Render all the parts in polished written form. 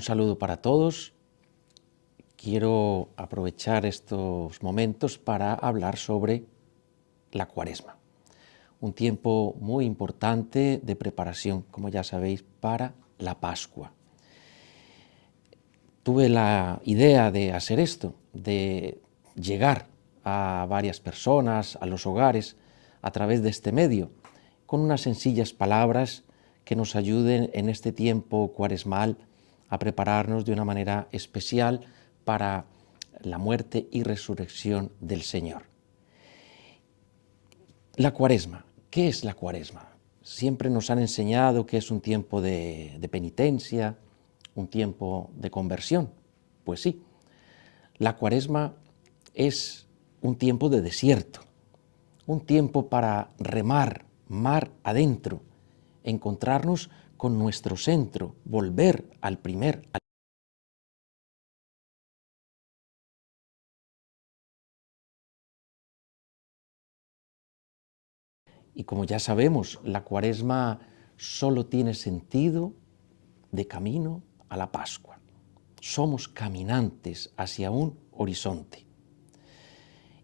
Un saludo para todos. Quiero aprovechar estos momentos para hablar sobre la Cuaresma, un tiempo muy importante de preparación, como ya sabéis, para la Pascua. Tuve la idea de hacer esto, de llegar a varias personas, a los hogares, a través de este medio, con unas sencillas palabras que nos ayuden en este tiempo cuaresmal a prepararnos de una manera especial para la muerte y resurrección del Señor. La Cuaresma. ¿Qué es la Cuaresma? Siempre nos han enseñado que es un tiempo de penitencia, un tiempo de conversión. Pues sí, la Cuaresma es un tiempo de desierto, un tiempo para remar mar adentro, encontrarnos con nuestro centro, volver al primer. Y como ya sabemos, la Cuaresma solo tiene sentido de camino a la Pascua. Somos caminantes hacia un horizonte.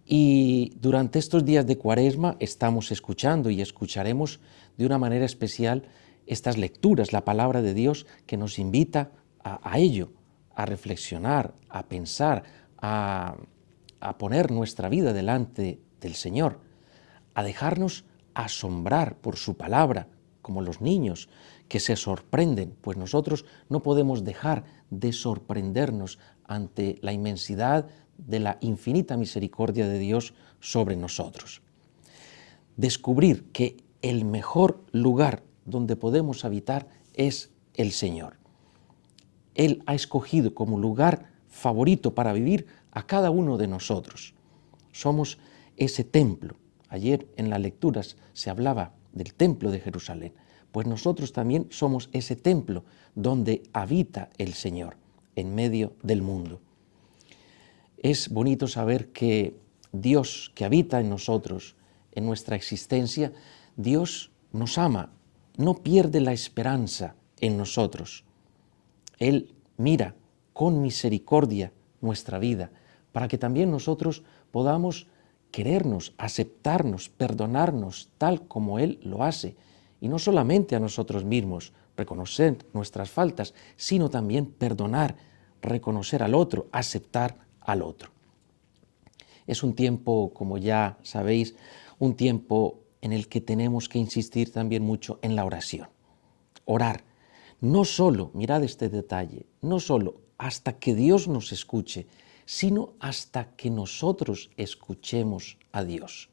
Y durante estos días de Cuaresma estamos escuchando y escucharemos de una manera especial estas lecturas, la palabra de Dios que nos invita a ello, a reflexionar, a pensar, a poner nuestra vida delante del Señor, a dejarnos asombrar por su palabra, como los niños que se sorprenden, pues nosotros no podemos dejar de sorprendernos ante la inmensidad de la infinita misericordia de Dios sobre nosotros. Descubrir que el mejor lugar donde podemos habitar es el Señor. Él ha escogido como lugar favorito para vivir a cada uno de nosotros. Somos ese templo. Ayer en las lecturas se hablaba del templo de Jerusalén. Pues nosotros también somos ese templo donde habita el Señor en medio del mundo. Es bonito saber que Dios que habita en nosotros, en nuestra existencia, Dios nos ama, no pierde la esperanza en nosotros. Él mira con misericordia nuestra vida para que también nosotros podamos querernos, aceptarnos, perdonarnos tal como Él lo hace. Y no solamente a nosotros mismos, reconocer nuestras faltas, sino también perdonar, reconocer al otro, aceptar al otro. Es un tiempo, como ya sabéis, un tiempo en el que tenemos que insistir también mucho en la oración. Orar. No solo, mirad este detalle, no solo hasta que Dios nos escuche, sino hasta que nosotros escuchemos a Dios.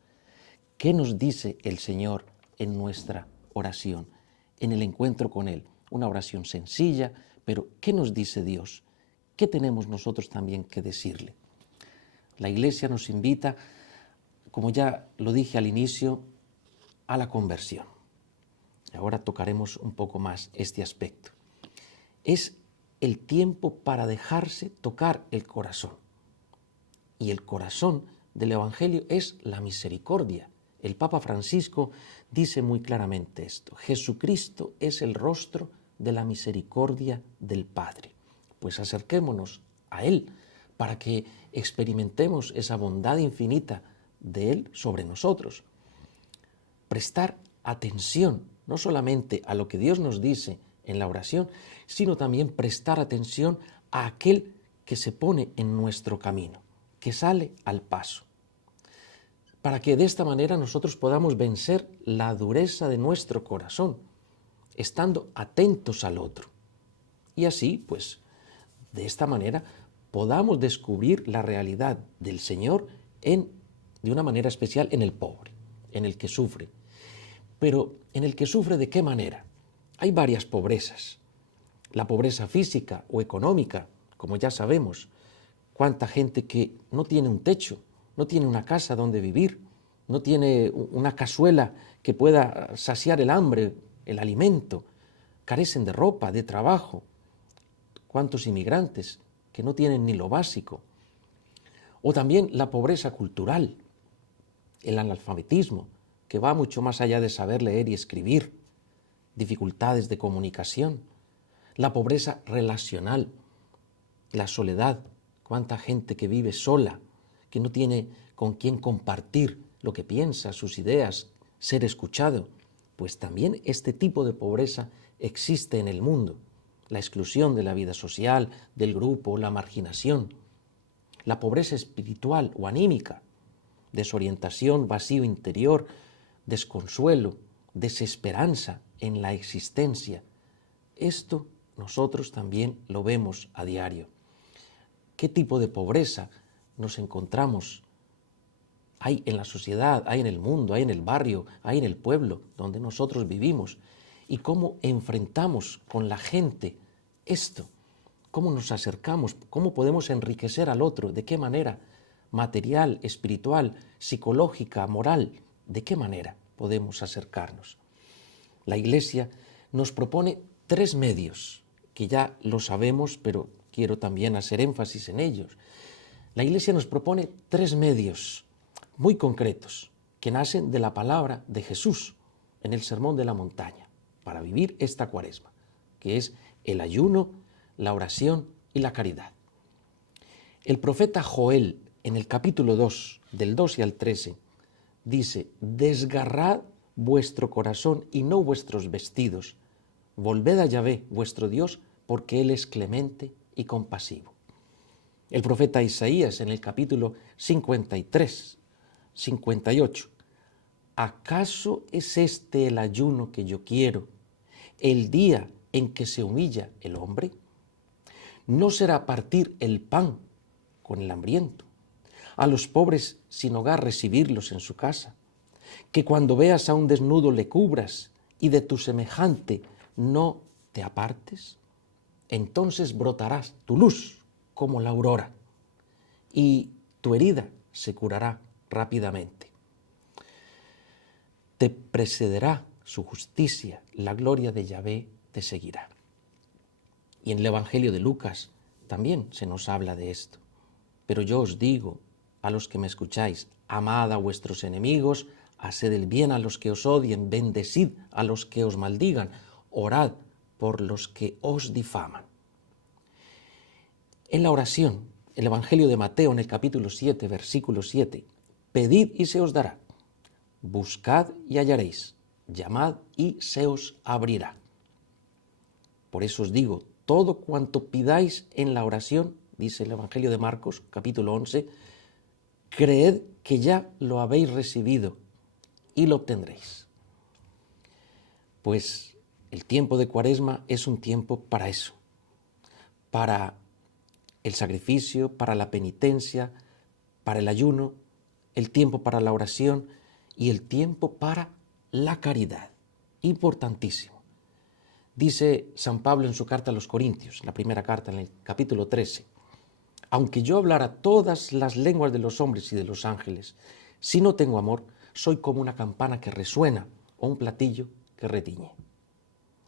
¿Qué nos dice el Señor en nuestra oración, en el encuentro con Él? Una oración sencilla, pero ¿qué nos dice Dios? ¿Qué tenemos nosotros también que decirle? La Iglesia nos invita, como ya lo dije al inicio, a la conversión. Ahora tocaremos un poco más este aspecto. Es el tiempo para dejarse tocar el corazón. Y el corazón del Evangelio es la misericordia. El Papa Francisco dice muy claramente esto: Jesucristo es el rostro de la misericordia del Padre. Pues acerquémonos a Él para que experimentemos esa bondad infinita de Él sobre nosotros. Prestar atención no solamente a lo que Dios nos dice en la oración, sino también prestar atención a aquel que se pone en nuestro camino, que sale al paso, para que de esta manera nosotros podamos vencer la dureza de nuestro corazón, estando atentos al otro. Y así, pues, de esta manera podamos descubrir la realidad del Señor de una manera especial en el pobre, en el que sufre. Pero en el que sufre, ¿de qué manera? Hay varias pobrezas. La pobreza física o económica, como ya sabemos. Cuánta gente que no tiene un techo, no tiene una casa donde vivir, no tiene una cazuela que pueda saciar el hambre, el alimento. Carecen de ropa, de trabajo. Cuántos inmigrantes que no tienen ni lo básico. O también la pobreza cultural, el analfabetismo, que va mucho más allá de saber leer y escribir, dificultades de comunicación, la pobreza relacional, la soledad, cuánta gente que vive sola, que no tiene con quién compartir lo que piensa, sus ideas, ser escuchado. Pues también este tipo de pobreza existe en el mundo. La exclusión de la vida social, del grupo, la marginación. La pobreza espiritual o anímica, desorientación, vacío interior, desconsuelo, desesperanza en la existencia. Esto nosotros también lo vemos a diario. ¿Qué tipo de pobreza nos encontramos? Hay en la sociedad, hay en el mundo, hay en el barrio, hay en el pueblo donde nosotros vivimos. ¿Y cómo enfrentamos con la gente esto? ¿Cómo nos acercamos? ¿Cómo podemos enriquecer al otro? ¿De qué manera? Material, espiritual, psicológica, moral. ¿De qué manera podemos acercarnos? La Iglesia nos propone 3 medios, que ya lo sabemos, pero quiero también hacer énfasis en ellos. La Iglesia nos propone 3 medios muy concretos, que nacen de la palabra de Jesús en el Sermón de la Montaña, para vivir esta Cuaresma, que es el ayuno, la oración y la caridad. El profeta Joel, en el capítulo 2, del 12 al 13, dice: desgarrad vuestro corazón y no vuestros vestidos. Volved a Yahvé, vuestro Dios, porque Él es clemente y compasivo. El profeta Isaías, en el capítulo 53, 58, ¿acaso es este el ayuno que yo quiero, el día en que se humilla el hombre? No será partir el pan con el hambriento, a los pobres sin hogar recibirlos en su casa, que cuando veas a un desnudo le cubras y de tu semejante no te apartes. Entonces brotarás tu luz como la aurora y tu herida se curará rápidamente. Te precederá su justicia, la gloria de Yahvé te seguirá. Y en el Evangelio de Lucas también se nos habla de esto. Pero yo os digo, a los que me escucháis, amad a vuestros enemigos, haced el bien a los que os odien, bendecid a los que os maldigan, orad por los que os difaman. En la oración, el Evangelio de Mateo en el capítulo 7, versículo 7, pedid y se os dará, buscad y hallaréis, llamad y se os abrirá. Por eso os digo, todo cuanto pidáis en la oración, dice el Evangelio de Marcos, capítulo 11, creed que ya lo habéis recibido y lo obtendréis. Pues el tiempo de Cuaresma es un tiempo para eso, para el sacrificio, para la penitencia, para el ayuno, el tiempo para la oración y el tiempo para la caridad. Importantísimo. Dice San Pablo en su carta a los Corintios, la primera carta en el capítulo 13, aunque yo hablara todas las lenguas de los hombres y de los ángeles, si no tengo amor, soy como una campana que resuena o un platillo que retiñe.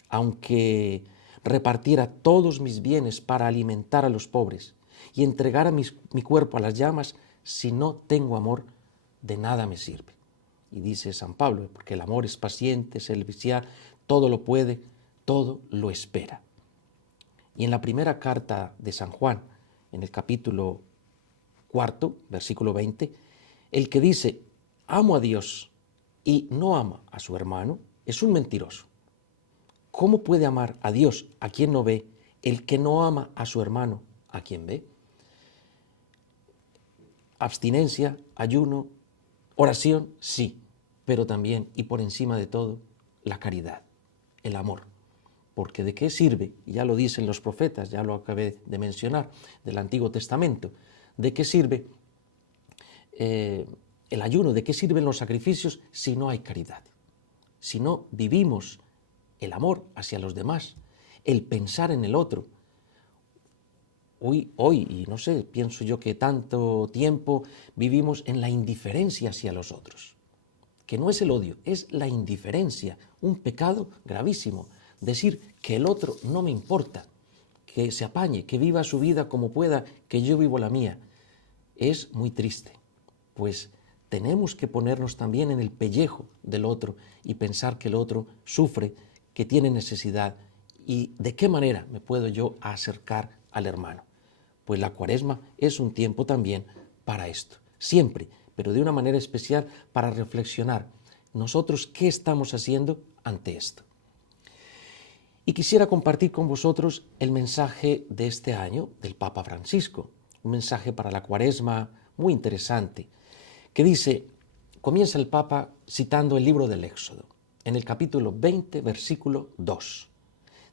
Aunque repartiera todos mis bienes para alimentar a los pobres y entregara mi cuerpo a las llamas, si no tengo amor, de nada me sirve. Y dice San Pablo, porque el amor es paciente, es servicial, todo lo puede, todo lo espera. Y en la primera carta de San Juan, en el capítulo 4, versículo 20, el que dice, amo a Dios y no ama a su hermano, es un mentiroso. ¿Cómo puede amar a Dios a quien no ve, el que no ama a su hermano a quien ve? Abstinencia, ayuno, oración, sí, pero también y por encima de todo, la caridad, el amor. Porque ¿de qué sirve? Ya lo dicen los profetas, ya lo acabé de mencionar, del Antiguo Testamento. ¿De qué sirve el ayuno? ¿De qué sirven los sacrificios si no hay caridad? Si no vivimos el amor hacia los demás, el pensar en el otro. Hoy, y no sé, pienso yo que tanto tiempo vivimos en la indiferencia hacia los otros, que no es el odio, es la indiferencia, un pecado gravísimo. Decir que el otro no me importa, que se apañe, que viva su vida como pueda, que yo vivo la mía, es muy triste. Pues tenemos que ponernos también en el pellejo del otro y pensar que el otro sufre, que tiene necesidad ¿Y de qué manera me puedo yo acercar al hermano? Pues la Cuaresma es un tiempo también para esto, siempre, pero de una manera especial para reflexionar nosotros qué estamos haciendo ante esto. Y quisiera compartir con vosotros el mensaje de este año del Papa Francisco, un mensaje para la Cuaresma muy interesante, que dice, comienza el Papa citando el libro del Éxodo, en el capítulo 20, versículo 2.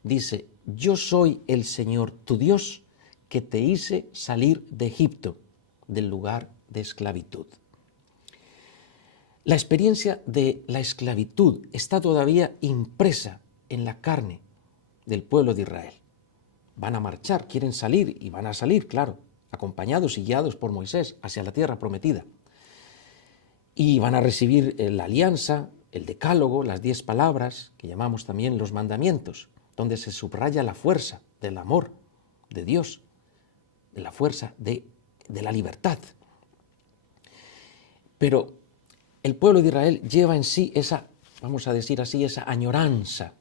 Dice, yo soy el Señor tu Dios que te hice salir de Egipto, del lugar de esclavitud. La experiencia de la esclavitud está todavía impresa en la carne del pueblo de Israel. Van a marchar, quieren salir y van a salir, claro, acompañados y guiados por Moisés hacia la tierra prometida. Y van a recibir la alianza, el decálogo, las 10 palabras, que llamamos también los mandamientos, donde se subraya la fuerza del amor de Dios, de la fuerza de la libertad. Pero el pueblo de Israel lleva en sí esa, vamos a decir así, esa añoranza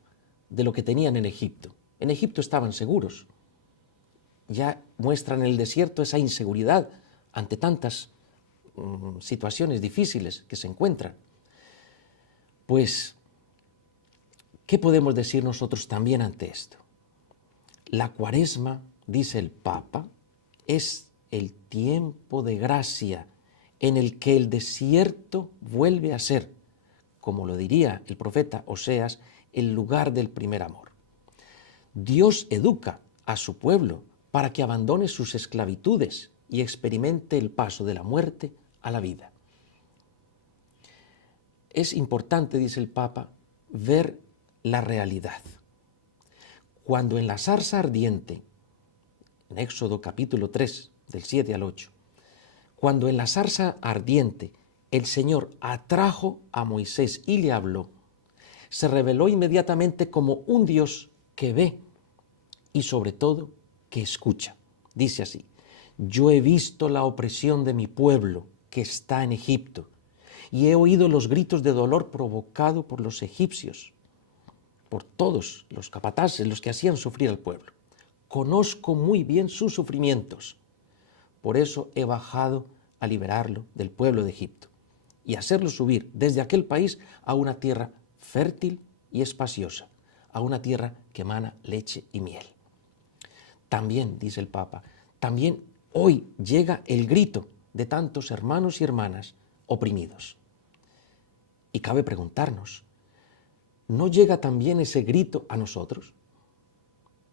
de lo que tenían en Egipto. En Egipto estaban seguros. Ya muestran en el desierto esa inseguridad ante tantas situaciones difíciles que se encuentran. Pues, ¿qué podemos decir nosotros también ante esto? La Cuaresma, dice el Papa, es el tiempo de gracia en el que el desierto vuelve a ser, como lo diría el profeta Oseas, el lugar del primer amor. Dios educa a su pueblo para que abandone sus esclavitudes y experimente el paso de la muerte a la vida. Es importante, dice el Papa, ver la realidad. Cuando en la zarza ardiente, en Éxodo capítulo 3, del 7 al 8, cuando en la zarza ardiente el Señor atrajo a Moisés y le habló, se reveló inmediatamente como un Dios que ve y sobre todo que escucha. Dice así, yo he visto la opresión de mi pueblo que está en Egipto y he oído los gritos de dolor provocado por los egipcios, por todos los capataces, los que hacían sufrir al pueblo. Conozco muy bien sus sufrimientos, por eso he bajado a liberarlo del pueblo de Egipto y hacerlo subir desde aquel país a una tierra fértil y espaciosa, a una tierra que emana leche y miel. También, dice el Papa, también hoy llega el grito de tantos hermanos y hermanas oprimidos. Y cabe preguntarnos, ¿no llega también ese grito a nosotros?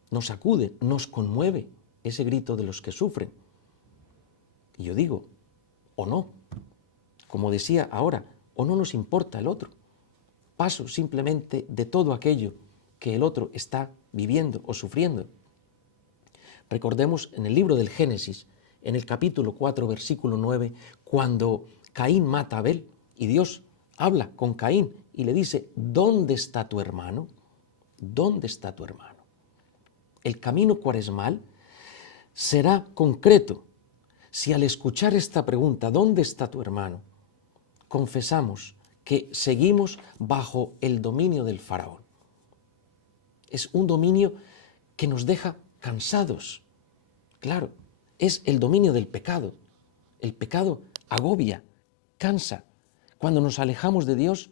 Nos sacude, nos conmueve ese grito de los que sufren. Y yo digo, o no, como decía ahora, o no nos importa el otro. Paso simplemente de todo aquello que el otro está viviendo o sufriendo. Recordemos en el libro del Génesis, en el capítulo 4, versículo 9, cuando Caín mata a Abel y Dios habla con Caín y le dice, ¿dónde está tu hermano? ¿Dónde está tu hermano? El camino cuaresmal será concreto si al escuchar esta pregunta, ¿dónde está tu hermano?, confesamos que seguimos bajo el dominio del faraón. Es un dominio que nos deja cansados. Claro, es el dominio del pecado. El pecado agobia, cansa. Cuando nos alejamos de Dios,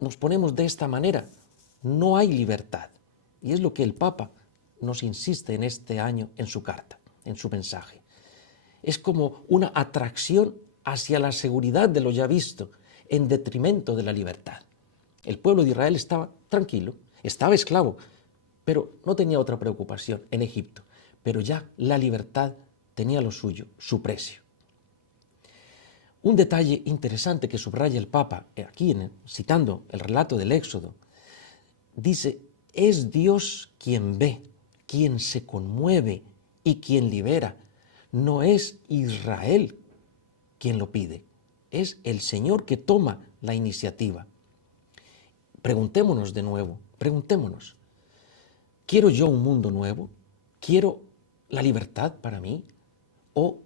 nos ponemos de esta manera. No hay libertad. Y es lo que el Papa nos insiste en este año en su carta, en su mensaje. Es como una atracción hacia la seguridad de lo ya visto, en detrimento de la libertad. El pueblo de Israel estaba tranquilo, estaba esclavo, pero no tenía otra preocupación en Egipto. Pero ya la libertad tenía lo suyo, su precio. Un detalle interesante que subraya el Papa, aquí citando el relato del Éxodo, dice, es Dios quien ve, quien se conmueve y quien libera. No es Israel quien lo pide, es el Señor que toma la iniciativa. Preguntémonos de nuevo, preguntémonos, ¿quiero yo un mundo nuevo? ¿Quiero la libertad para mí? ¿O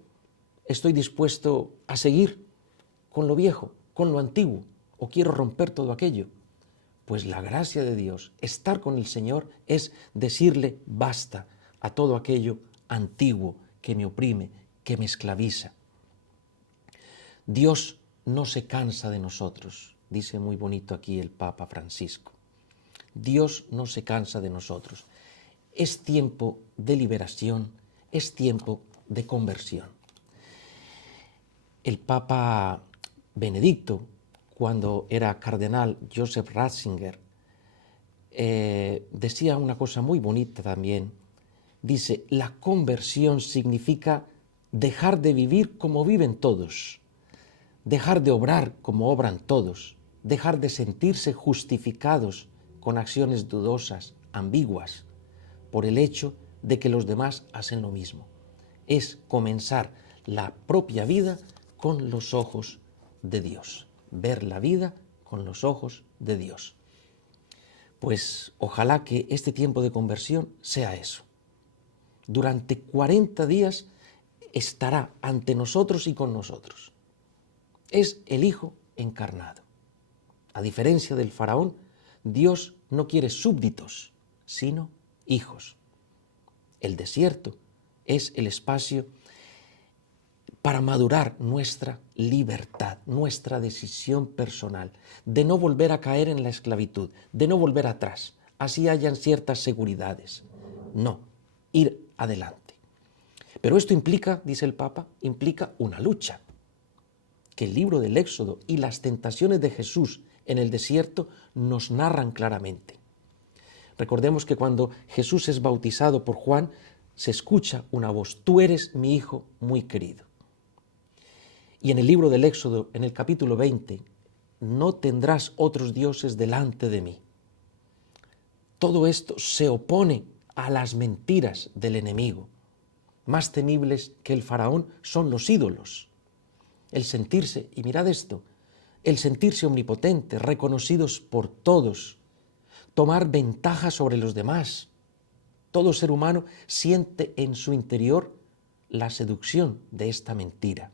estoy dispuesto a seguir con lo viejo, con lo antiguo? ¿O quiero romper todo aquello? Pues la gracia de Dios, estar con el Señor, es decirle basta a todo aquello antiguo que me oprime, que me esclaviza. Dios no se cansa de nosotros, dice muy bonito aquí el Papa Francisco. Dios no se cansa de nosotros. Es tiempo de liberación, es tiempo de conversión. El Papa Benedicto, cuando era cardenal Joseph Ratzinger, decía una cosa muy bonita también. Dice, la conversión significa dejar de vivir como viven todos, dejar de obrar como obran todos, dejar de sentirse justificados con acciones dudosas, ambiguas, por el hecho de que los demás hacen lo mismo. Es comenzar la propia vida con los ojos de Dios, ver la vida con los ojos de Dios. Pues ojalá que este tiempo de conversión sea eso. Durante 40 días estará ante nosotros y con nosotros. Es el Hijo encarnado. A diferencia del faraón, Dios no quiere súbditos, sino hijos. El desierto es el espacio para madurar nuestra libertad, nuestra decisión personal, de no volver a caer en la esclavitud, de no volver atrás, así hayan ciertas seguridades. No, ir adelante. Pero esto implica, dice el Papa, implica una lucha, que el libro del Éxodo y las tentaciones de Jesús en el desierto nos narran claramente. Recordemos que cuando Jesús es bautizado por Juan, se escucha una voz, tú eres mi Hijo muy querido. Y en el libro del Éxodo, en el capítulo 20, no tendrás otros dioses delante de mí. Todo esto se opone a las mentiras del enemigo. Más temibles que el faraón son los ídolos. El sentirse, y mirad esto, el sentirse omnipotente, reconocidos por todos, tomar ventaja sobre los demás. Todo ser humano siente en su interior la seducción de esta mentira.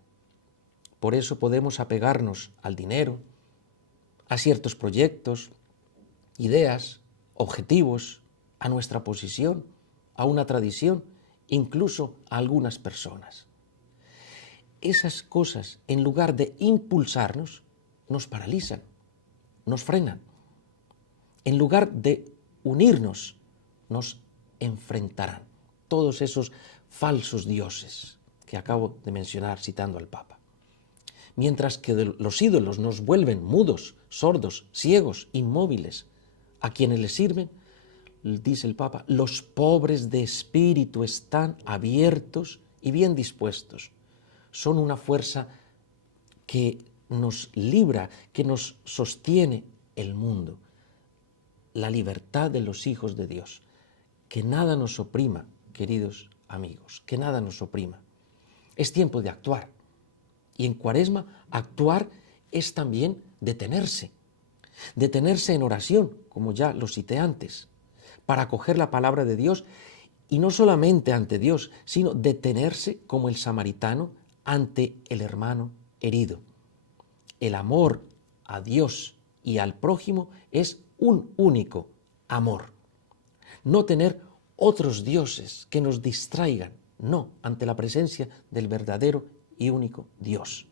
Por eso podemos apegarnos al dinero, a ciertos proyectos, ideas, objetivos, a nuestra posición, a una tradición, incluso a algunas personas. Esas cosas, en lugar de impulsarnos, nos paralizan, nos frenan. En lugar de unirnos, nos enfrentarán. Todos esos falsos dioses que acabo de mencionar citando al Papa. Mientras que los ídolos nos vuelven mudos, sordos, ciegos, inmóviles. A quienes les sirven, dice el Papa, los pobres de espíritu están abiertos y bien dispuestos. Son una fuerza que nos libra, que nos sostiene el mundo. La libertad de los hijos de Dios. Que nada nos oprima, queridos amigos, que nada nos oprima. Es tiempo de actuar. Y en Cuaresma, actuar es también detenerse. Detenerse en oración, como ya lo cité antes, para acoger la palabra de Dios y no solamente ante Dios, sino detenerse como el samaritano ante el hermano herido. El amor a Dios y al prójimo es un único amor. No tener otros dioses que nos distraigan, no, ante la presencia del verdadero y único Dios.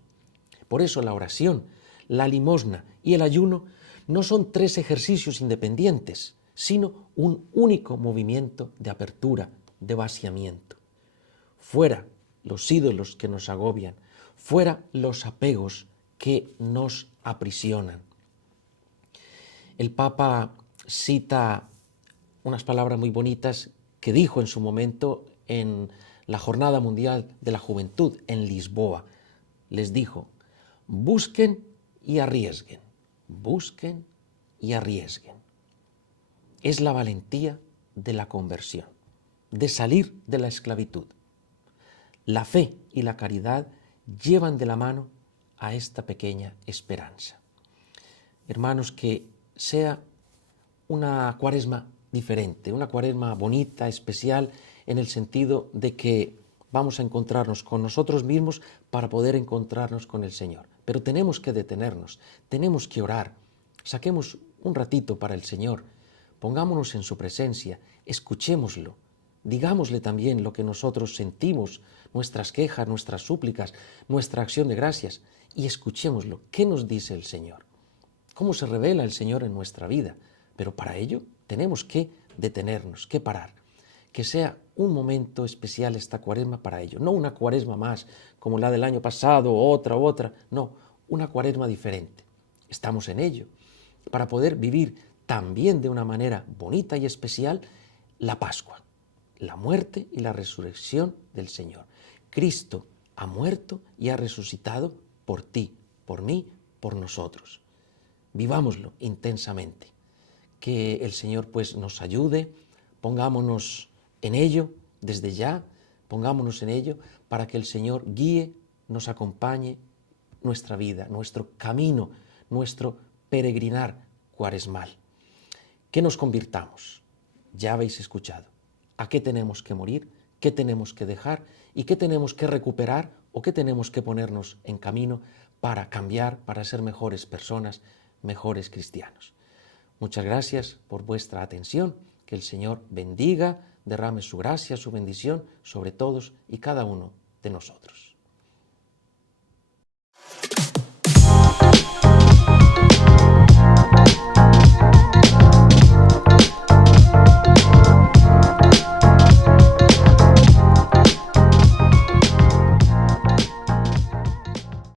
Por eso la oración, la limosna y el ayuno no son tres ejercicios independientes, sino un único movimiento de apertura, de vaciamiento. Fuera los ídolos que nos agobian, fuera los apegos que nos aprisionan. El Papa cita unas palabras muy bonitas que dijo en su momento en la Jornada Mundial de la Juventud en Lisboa. Les dijo, busquen y arriesguen, busquen y arriesguen. Es la valentía de la conversión, de salir de la esclavitud. La fe y la caridad llevan de la mano a esta pequeña esperanza. Hermanos, que sea una Cuaresma diferente, una Cuaresma bonita, especial, en el sentido de que vamos a encontrarnos con nosotros mismos para poder encontrarnos con el Señor. Pero tenemos que detenernos, tenemos que orar. Saquemos un ratito para el Señor, pongámonos en su presencia, escuchémoslo, digámosle también lo que nosotros sentimos, nuestras quejas, nuestras súplicas, nuestra acción de gracias, y escuchémoslo. ¿Qué nos dice el Señor? ¿Cómo se revela el Señor en nuestra vida? Pero para ello tenemos que detenernos, que parar. Que sea un momento especial esta cuaresma para ello. No una cuaresma más como la del año pasado, otra. No, una cuaresma diferente. Estamos en ello. Para poder vivir también de una manera bonita y especial la Pascua, la muerte y la resurrección del Señor. Cristo ha muerto y ha resucitado por ti, por mí, por nosotros. Vivámoslo intensamente. Que el Señor pues nos ayude, pongámonos en ello desde ya, pongámonos en ello para que el Señor guíe, nos acompañe nuestra vida, nuestro camino, nuestro peregrinar cuaresmal. Que nos convirtamos. Ya habéis escuchado. ¿A qué tenemos que morir? ¿Qué tenemos que dejar? ¿Y qué tenemos que recuperar? ¿O qué tenemos que ponernos en camino para cambiar, para ser mejores personas, mejores cristianos? Muchas gracias por vuestra atención. Que el Señor bendiga, derrame su gracia, su bendición sobre todos y cada uno de nosotros.